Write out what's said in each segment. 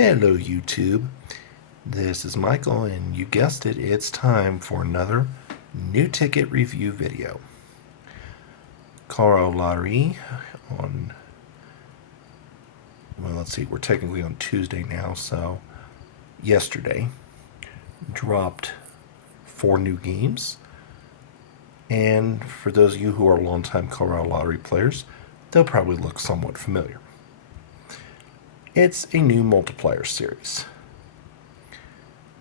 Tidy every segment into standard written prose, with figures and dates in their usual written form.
Hello YouTube, this is Michael and you guessed it, it's time for another new ticket review video. Colorado Lottery on, well let's see, we're technically on Tuesday now, so yesterday dropped 4 new games. And for those of you who are longtime Colorado Lottery players, they'll probably look somewhat familiar. It's a new Multiplier Series,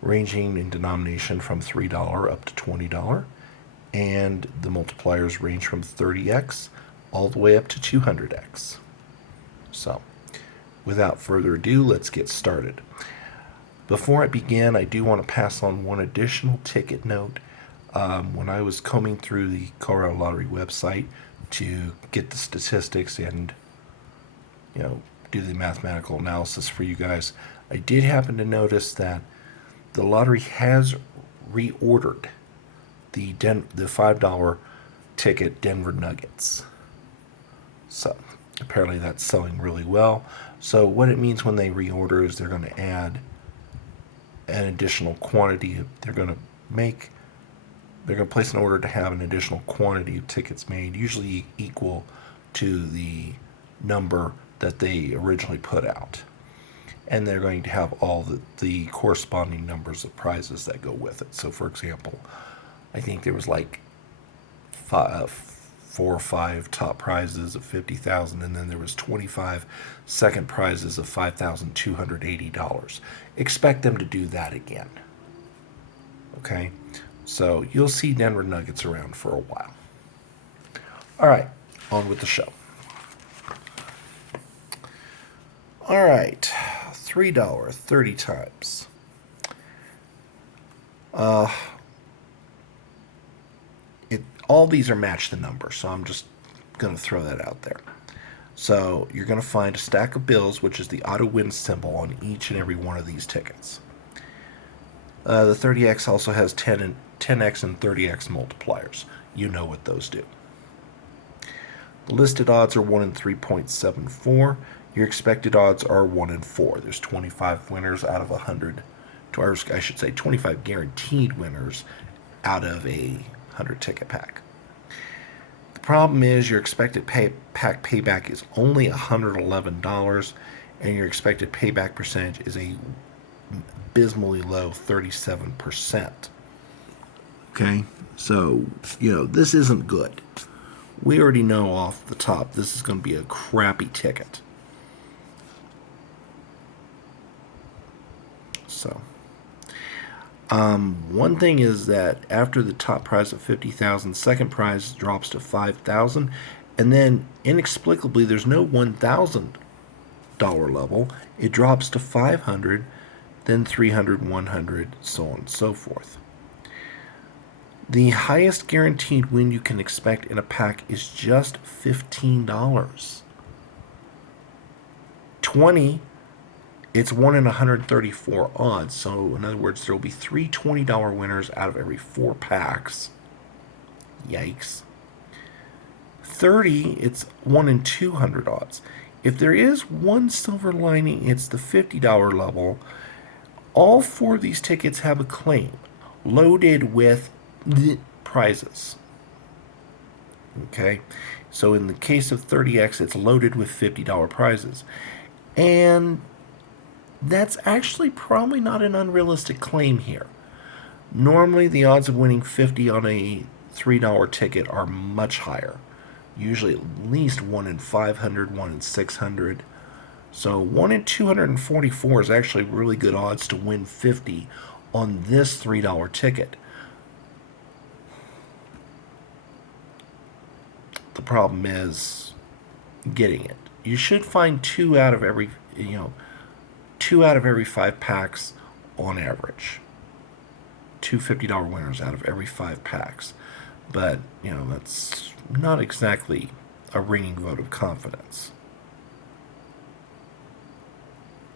ranging in denomination from $3 up to $20, and the multipliers range from 30x all the way up to 200x. So, without further ado, let's get started. Before I begin, I do want to pass on one additional ticket note. When I was combing through the Colorado Lottery website to get the statistics and, do the mathematical analysis for you guys, I did happen to notice that the lottery has reordered the $5 ticket Denver Nuggets. So apparently that's selling really well. So what it means when they reorder is they're going to add an additional quantity. They're going to place an order to have an additional quantity of tickets made, usually equal to the number that they originally put out. And they're going to have all the corresponding numbers of prizes that go with it. So for example, I think there was like 4 or 5 top prizes of $50,000, and then there was 25 second prizes of $5,280. Expect them to do that again. Okay, so you'll see Denver Nuggets around for a while. All right, on with the show. All right, $3, 30 times. All these are match the number, so I'm just going to throw that out there. So you're going to find a stack of bills, which is the auto win symbol on each and every one of these tickets. The 30x also has 10x and 30x multipliers. You know what those do. The listed odds are 1 in 3.74. Your expected odds are 1 in 4. There's 25 winners out of 100, or I should say 25 guaranteed winners out of a 100 ticket pack. The problem is your expected pack payback is only $111, and your expected payback percentage is a abysmally low 37%. Okay, so this isn't good. We already know off the top this is going to be a crappy ticket. So, one thing is that after the top prize of $50,000, second prize drops to $5,000, and then inexplicably there's no $1,000 level. It drops to $500, then $300, $100, so on and so forth. The highest guaranteed win you can expect in a pack is just $15. 20. It's 1 in 134 odds, so in other words, there will be 3 $20 winners out of every 4 packs. Yikes. 30, it's 1 in 200 odds. If there is one silver lining, it's the $50 level. All 4 of these tickets have a claim loaded with prizes. Okay, so in the case of 30x, it's loaded with $50 prizes. And that's actually probably not an unrealistic claim here. Normally, the odds of winning 50 on a $3 ticket are much higher. Usually at least 1 in 500, 1 in 600. So 1 in 244 is actually really good odds to win 50 on this $3 ticket. The problem is getting it. You should find 2 out of every, 2 out of every 5 packs on average. 2 $50 winners out of every 5 packs. But, that's not exactly a ringing vote of confidence.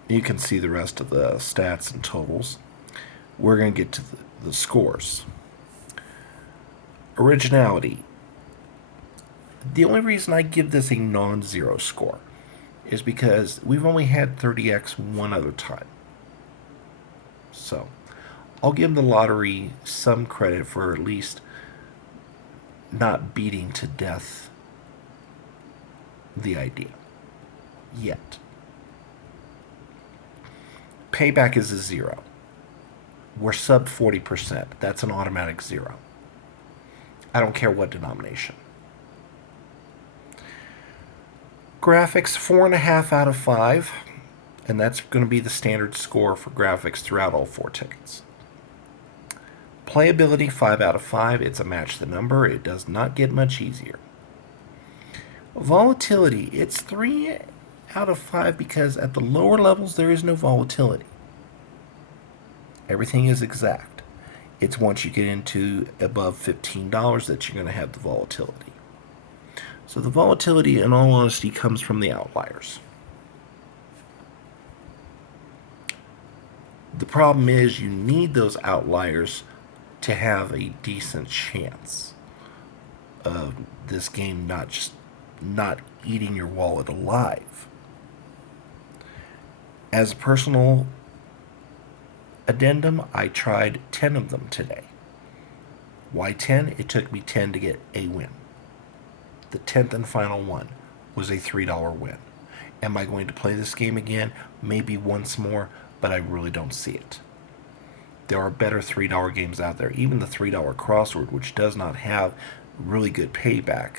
You can see the rest of the stats and totals. We're going to get to the scores. Originality. The only reason I give this a non-zero score is because we've only had 30x one other time. So I'll give the lottery some credit for at least not beating to death the idea. Yet. Payback is a 0. We're sub 40%. That's an automatic 0. I don't care what denomination. Graphics, 4.5 out of 5. And that's going to be the standard score for graphics throughout all 4 tickets. Playability, 5 out of 5. It's a match the number. It does not get much easier. Volatility, it's 3 out of 5 because at the lower levels there is no volatility. Everything is exact. It's once you get into above $15 that you're going to have the volatility. So the volatility, in all honesty, comes from the outliers. The problem is you need those outliers to have a decent chance of this game not eating your wallet alive. As a personal addendum, I tried 10 of them today. Why 10? It took me 10 to get a win. The 10th and final one was a $3 win. Am I going to play this game again? Maybe once more, but I really don't see it. There are better $3 games out there. Even the $3 crossword, which does not have really good payback,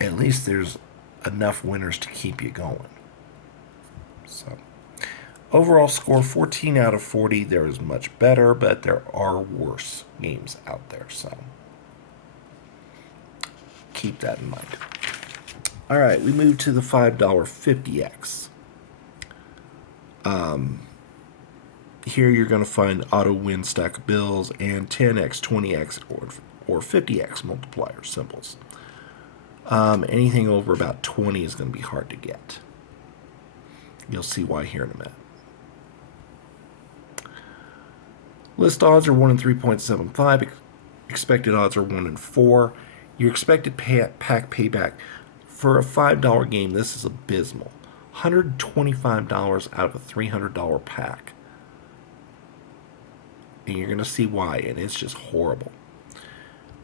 at least there's enough winners to keep you going. So, overall score 14 out of 40. There is much better, but there are worse games out there. So, keep that in mind. All right, we move to the $5 50x. Here you're going to find auto win stack of bills and 10x, 20x, or 50x multiplier symbols. Anything over about 20 is going to be hard to get. You'll see why here in a minute. List odds are 1 in 3.75. Expected odds are 1 in 4. Your expected pack payback for a $5 game, this is abysmal. $125 out of a $300 pack. And you're going to see why, and it's just horrible.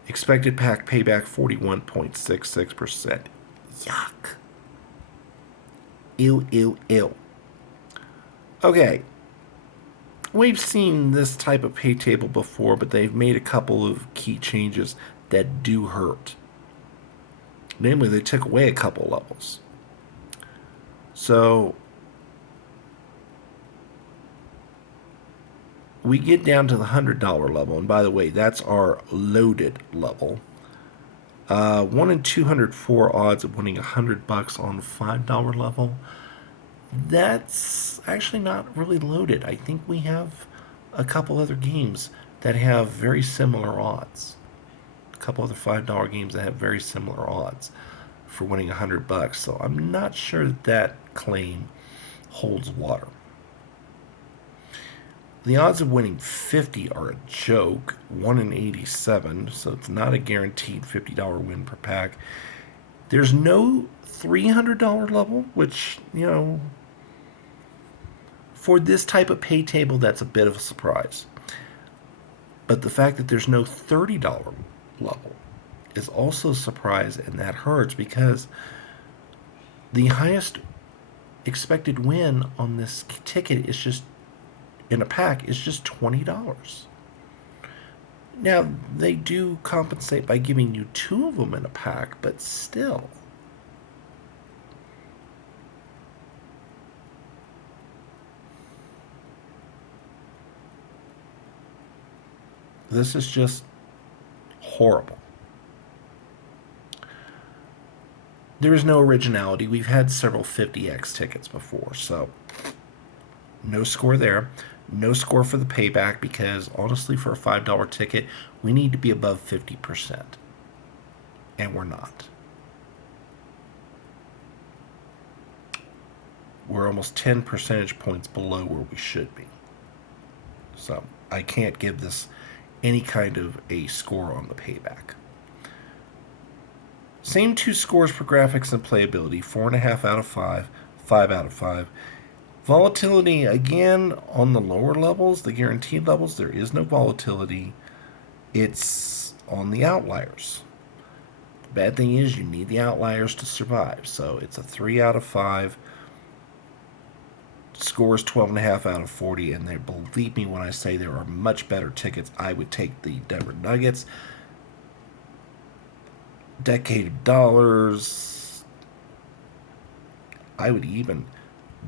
Expected pack payback 41.66%. Yuck. Ew, ew, ew. Okay. We've seen this type of pay table before, but they've made a couple of key changes that do hurt. Namely, they took away a couple levels. So, we get down to the $100 level, and by the way, that's our loaded level. 1 in 204 odds of winning $100 on the $5 level. That's actually not really loaded. I think we have a couple other games that have very similar odds. A couple other $5 games that have very similar odds for winning $100. So I'm not sure that claim holds water. The odds of winning 50 are a joke, 1 in 87, so it's not a guaranteed $50 win per pack. There's no $300 level, which, you know, for this type of pay table, that's a bit of a surprise. But the fact that there's no $30 level is also a surprise, and that hurts because the highest expected win on this ticket is just in a pack is just $20. Now, they do compensate by giving you 2 of them in a pack, but still. This is just horrible. There is no originality. We've had several 50x tickets before, so no score there. No score for the payback because, honestly, for a $5 ticket, we need to be above 50%. And we're not. We're almost 10 percentage points below where we should be. So, I can't give this any kind of a score on the payback. Same two scores for graphics and playability, 4.5 out of 5, 5 out of 5. Volatility, again, on the lower levels, the guaranteed levels, there is no volatility. It's on the outliers. The bad thing is you need the outliers to survive. So it's a 3 out of 5. Scores 12.5 out of 40. And they believe me when I say there are much better tickets. I would take the Denver Nuggets. Decade of Dollars. I would even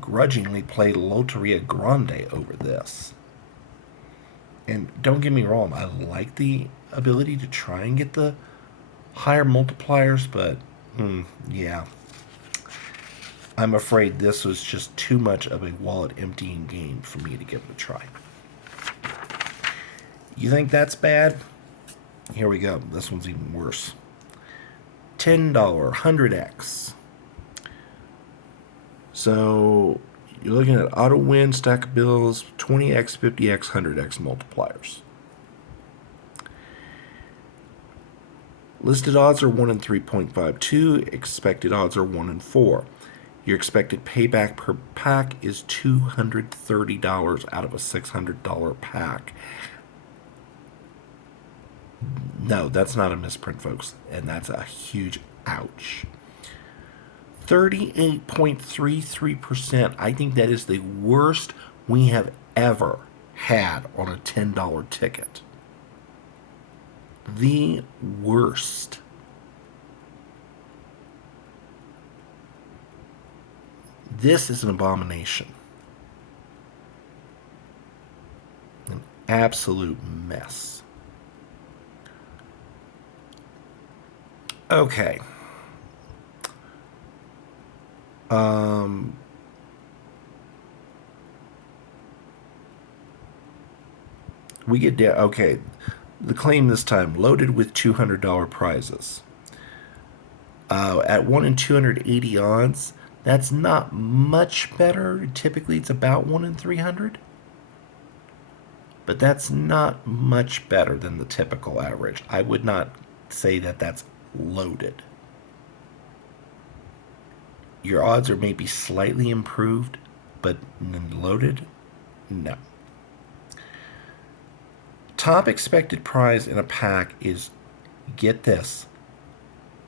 grudgingly play Loteria Grande over this. And don't get me wrong, I like the ability to try and get the higher multipliers, but yeah. I'm afraid this was just too much of a wallet emptying game for me to give it a try. You think that's bad? Here we go. This one's even worse. $10 100x. So you're looking at auto win, stack of bills, 20x, 50x, 100x multipliers. Listed odds are 1 in 3.52. Expected odds are 1 in 4. Your expected payback per pack is $230 out of a $600 pack. No, that's not a misprint, folks. And that's a huge ouch. 38.33%. I think that is the worst we have ever had on a $10 ticket. The worst. This is an abomination. An absolute mess. Okay. We get down. Okay. The claim this time, loaded with $200 prizes. At 1 in 280 odds, that's not much better. Typically, it's about 1 in 300. But that's not much better than the typical average. I would not say that that's loaded. Your odds are maybe slightly improved, but loaded? No. Top expected prize in a pack is, get this,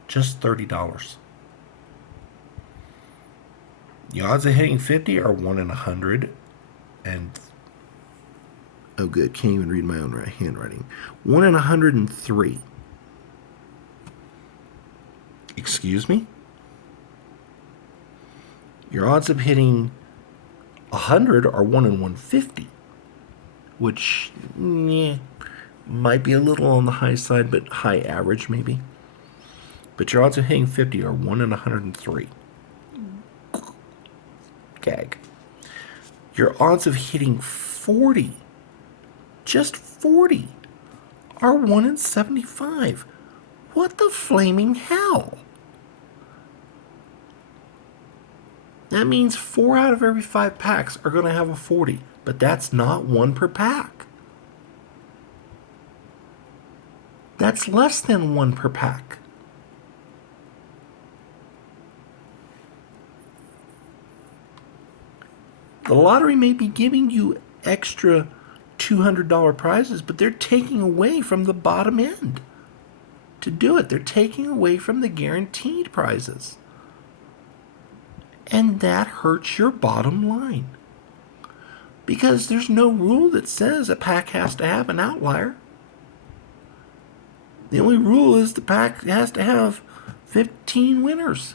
just $30. The odds of hitting 50 are 1 in 100. And, oh good, can't even read my own handwriting. 1 in 103. Excuse me? Your odds of hitting 100 are 1 in 150. Which, might be a little on the high side, but high average maybe. But your odds of hitting 50 are 1 in 103. Gag. Your odds of hitting 40, just 40, are 1 in 75. What the flaming hell? That means 4 out of every 5 packs are going to have a 40. But that's not 1 per pack. That's less than 1 per pack. The lottery may be giving you extra $200 prizes, but they're taking away from the bottom end to do it. They're taking away from the guaranteed prizes. And that hurts your bottom line. Because there's no rule that says a pack has to have an outlier. The only rule is the pack has to have 15 winners.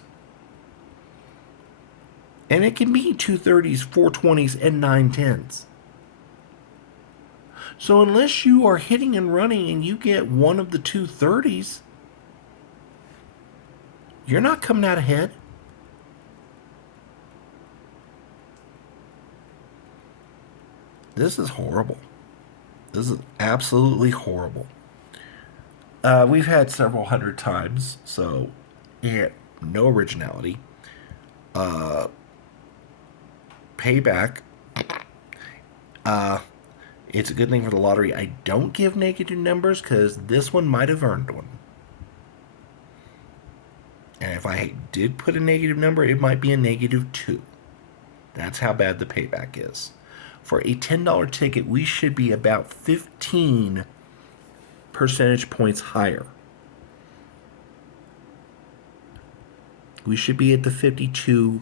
And it can be 230s, 420s, and 910s. So unless you are hitting and running and you get one of the 230s, you're not coming out ahead. This is horrible. This is absolutely horrible. We've had several hundred times, so yeah, no originality. Payback. It's a good thing for the lottery. I don't give negative numbers because this one might have earned one. And if I did put a negative number, it might be a -2. That's how bad the payback is. For a $10 ticket, we should be about 15 percentage points higher. We should be at the 52,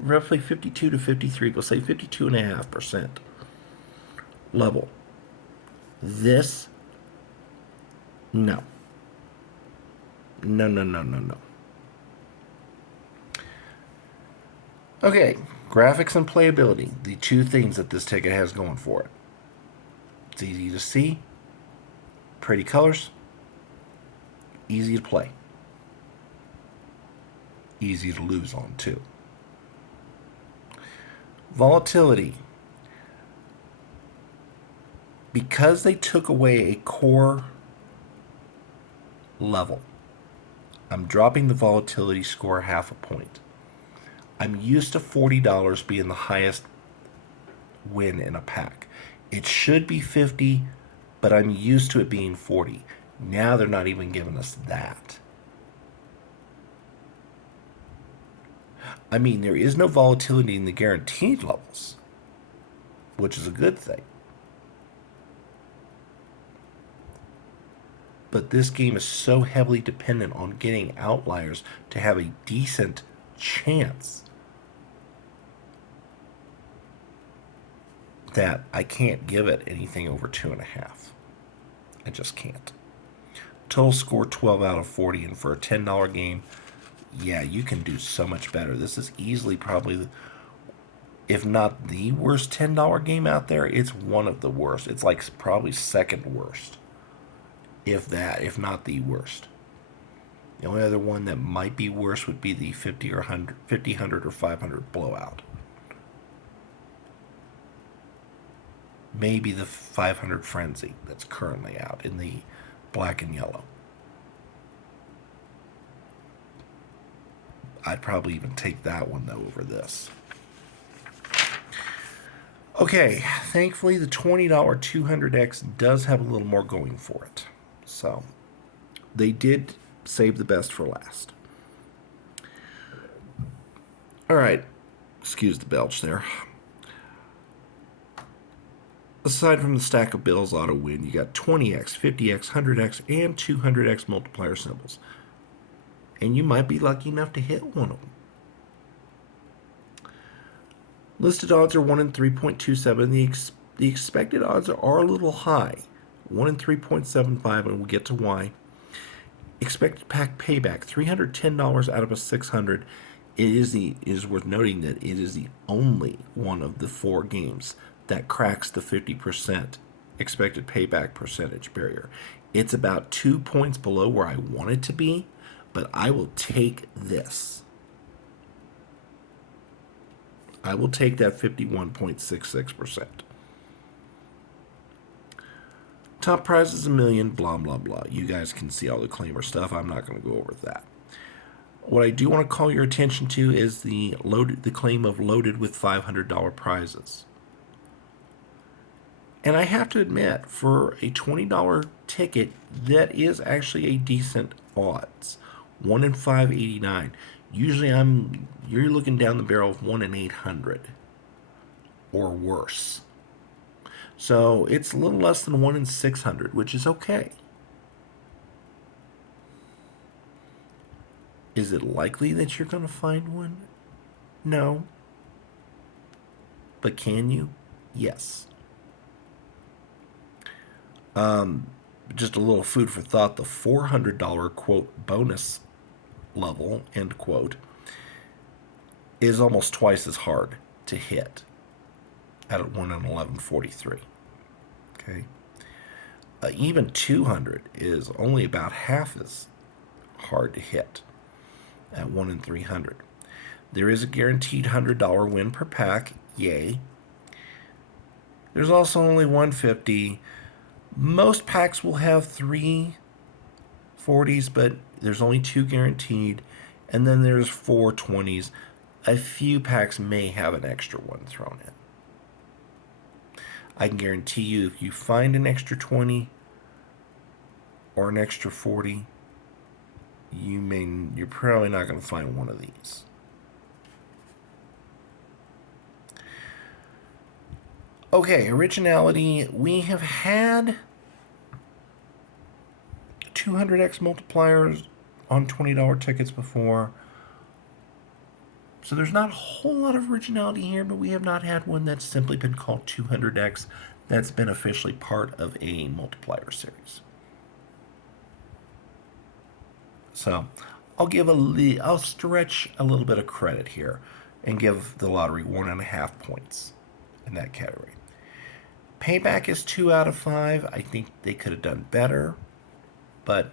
roughly 52 to 53, we'll say 52.5% level. This, no. No, no, no, no, no. Okay, graphics and playability, the two things that this ticket has going for it. It's easy to see, pretty colors, easy to play, easy to lose on too. Volatility. Because they took away a core level, I'm dropping the volatility score half a point. I'm used to $40 being the highest win in a pack. It should be 50, but I'm used to it being 40. Now they're not even giving us that. I mean, there is no volatility in the guaranteed levels, which is a good thing. But this game is so heavily dependent on getting outliers to have a decent chance that I can't give it anything over 2.5. I just can't. Total score 12 out of 40, and for a $10 game, yeah, you can do so much better. This is easily probably, if not the worst $10 game out there, it's one of the worst. It's like probably second worst, if that, if not the worst. The only other one that might be worse would be the 50 or 100, 50, 100, or 500 blowout. Maybe the 500 frenzy that's currently out in the black and yellow. I'd probably even take that one though over this. Okay, thankfully the $20 200X does have a little more going for it. So they did save the best for last. All right, excuse the belch there. Aside from the stack of bills auto win, you got 20X, 50X, 100X, and 200X multiplier symbols. And you might be lucky enough to hit one of them. Listed odds are 1 in 3.27. The expected odds are a little high, 1 in 3.75, and we'll get to why. Expected pack payback, $310 out of a 600. It is worth noting that it is the only one of the 4 games that cracks the 50% expected payback percentage barrier. It's about 2 points below where I want it to be, but I will take this. I will take that 51.66%. Top prize is $1 million, blah, blah, blah. You guys can see all the claimer stuff. I'm not going to go over that. What I do want to call your attention to is the claim of loaded with $500 prizes. And I have to admit, for a $20 ticket, that is actually a decent odds. 1 in 589. Usually you're looking down the barrel of 1 in 800 or worse. So it's a little less than 1 in 600, which is okay. Is it likely that you're going to find one? No. But can you? Yes. Just a little food for thought, the $400 quote bonus level, end quote, is almost twice as hard to hit at 1 in 1143. Okay. Even 200 is only about half as hard to hit at 1 in 300. There is a guaranteed $100 win per pack. Yay. There's also only 150. Most packs will have 3 40s, but there's only 2 guaranteed. And then there's 4 20s. A few packs may have an extra one thrown in. I can guarantee you if you find an extra 20 or an extra 40, you're probably not going to find one of these. Okay, originality. We have had 200x multipliers on $20 tickets before. So there's not a whole lot of originality here, but we have not had one that's simply been called 200x that's been officially part of a multiplier series. So I'll stretch a little bit of credit here and give the lottery 1.5 points in that category. Payback is 2 out of 5. I think they could have done better, but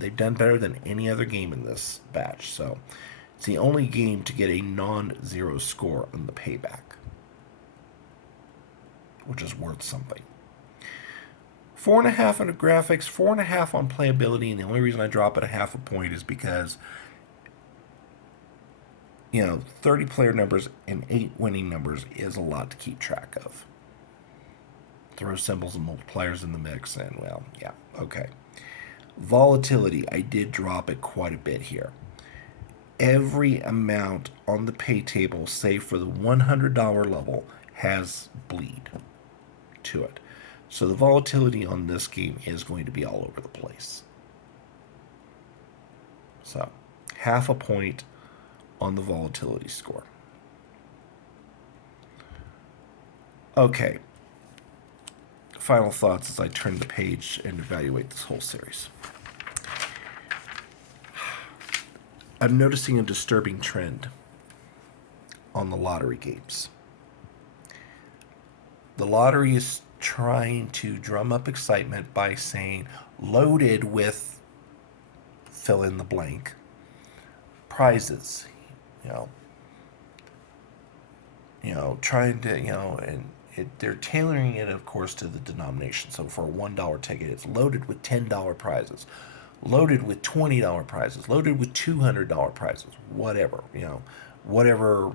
they've done better than any other game in this batch. So it's the only game to get a non-zero score on the payback, which is worth something. 4.5 on the graphics, 4.5 on playability, and the only reason I drop it a half a point is because 30 player numbers and 8 winning numbers is a lot to keep track of. Throw symbols and multipliers in the mix, and well, yeah, okay. Volatility, I did drop it quite a bit here. Every amount on the pay table, save for the $100 level, has bleed to it. So the volatility on this game is going to be all over the place. So, half a point on the volatility score. Okay. Final thoughts as I turn the page and evaluate this whole series. I'm noticing a disturbing trend on the lottery games. The lottery is trying to drum up excitement by saying loaded with fill in the blank prizes, trying to, and they're tailoring it, of course, to the denomination. So for a $1 ticket, it's loaded with $10 prizes, loaded with $20 prizes, loaded with $200 prizes, whatever, whatever,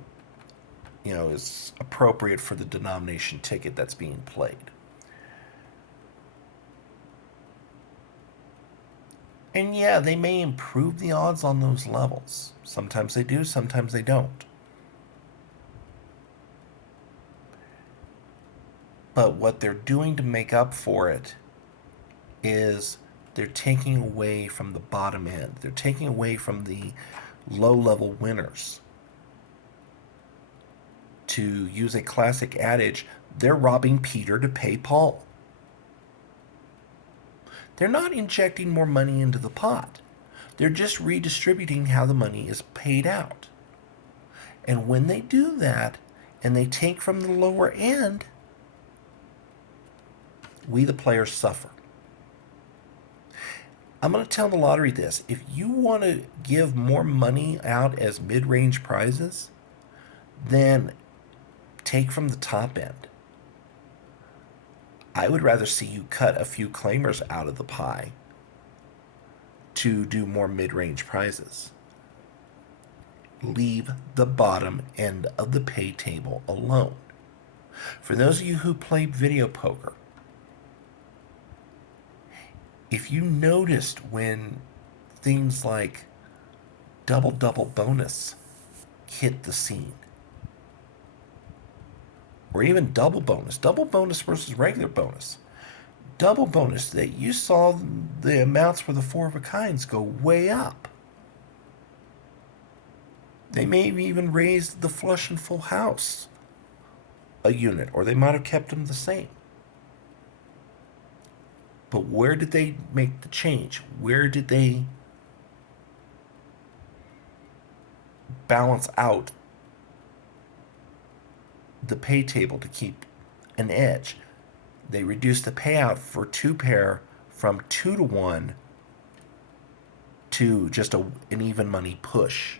is appropriate for the denomination ticket that's being played. And yeah, they may improve the odds on those levels. Sometimes they do, sometimes they don't. But what they're doing to make up for it is they're taking away from the bottom end. They're taking away from the low-level winners. To use a classic adage, they're robbing Peter to pay Paul. They're not injecting more money into the pot. They're just redistributing how the money is paid out. And when they do that, and they take from the lower end, we the players suffer. I'm going to tell the lottery this. If you want to give more money out as mid-range prizes, then take from the top end. I would rather see you cut a few claimers out of the pie to do more mid-range prizes. Leave the bottom end of the pay table alone. For those of you who play video poker, if you noticed when things like double bonus hit the scene, or even double bonus versus regular bonus, double bonus, that you saw the amounts for the four of a kinds go way up. They may have even raised the flush and full house a unit, or they might have kept them the same. But where did they make the change? Where did they balance out the pay table to keep an edge? They reduced the payout for two pair from 2 to 1 to just an even money push.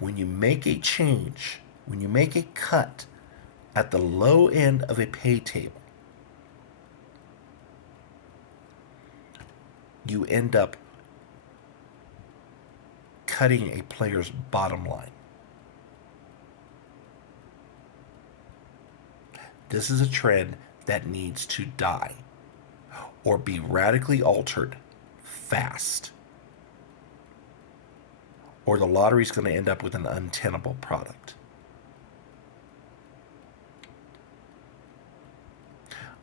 When you make a change, when you make a cut at the low end of a pay table, you end up cutting a player's bottom line. This is a trend that needs to die or be radically altered fast, or the lottery's going to end up with an untenable product.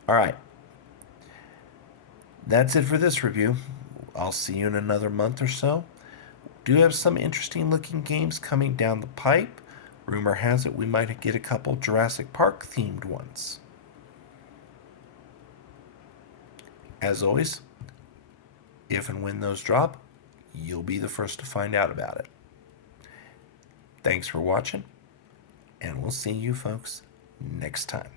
All right. That's it for this review. I'll see you in another month or so. Do have some interesting looking games coming down the pipe. Rumor has it we might get a couple Jurassic Park themed ones. As always, if and when those drop, you'll be the first to find out about it. Thanks for watching, and we'll see you folks next time.